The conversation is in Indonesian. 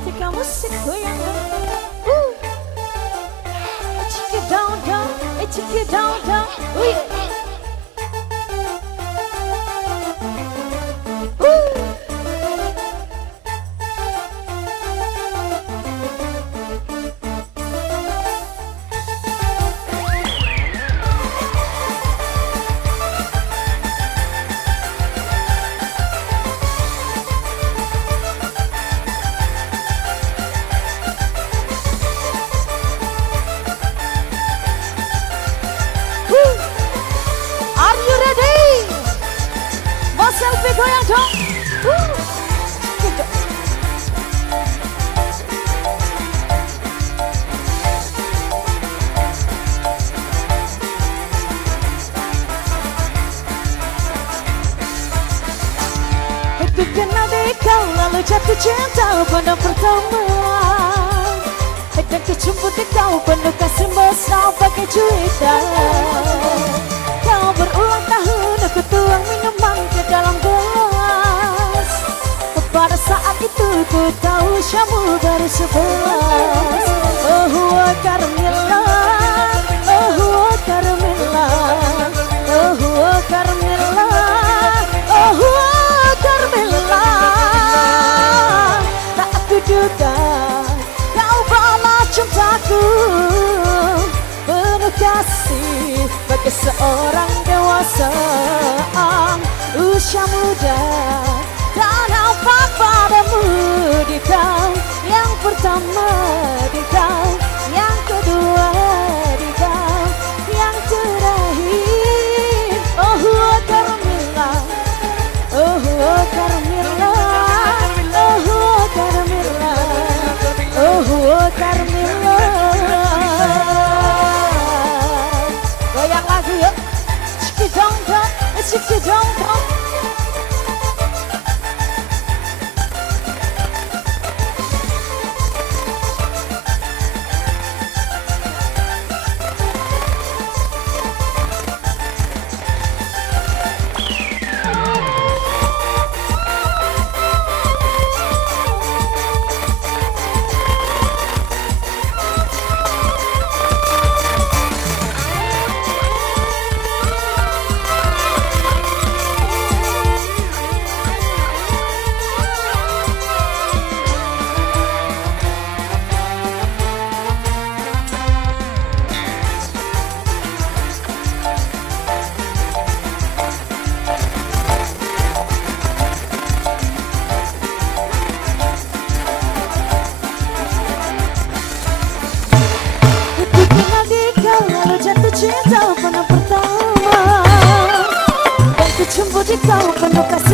ketika musik goyang. Take it down, down, take it down, down. Selfie goyang dong. Itu kenal deh kau lalu jatuh cinta pada pertemuan. Dan kecumbu di kau penuh kasih mesra pakai cuitan. Kau berulang tahun aku tuang minuman ke dalam gelas. Pada saat itu ku tahu syamu baru 11. Oh Carmilla, oh Carmilla, oh Carmilla, oh Carmilla. Tak aku duga kau balas cintaku penuh kasih bagi seorang dewasa usia muda. Dan nampak padamu di kau yang pertama, di kau yang kedua, di kau yang terakhir. Oh Carmilla, oh Carmilla, oh Carmilla, oh Carmilla. Goyang lagi yuk, cikidong dong, cikidong dong. Cinta penuh pertama dan kecumbu di kau penuh kasih.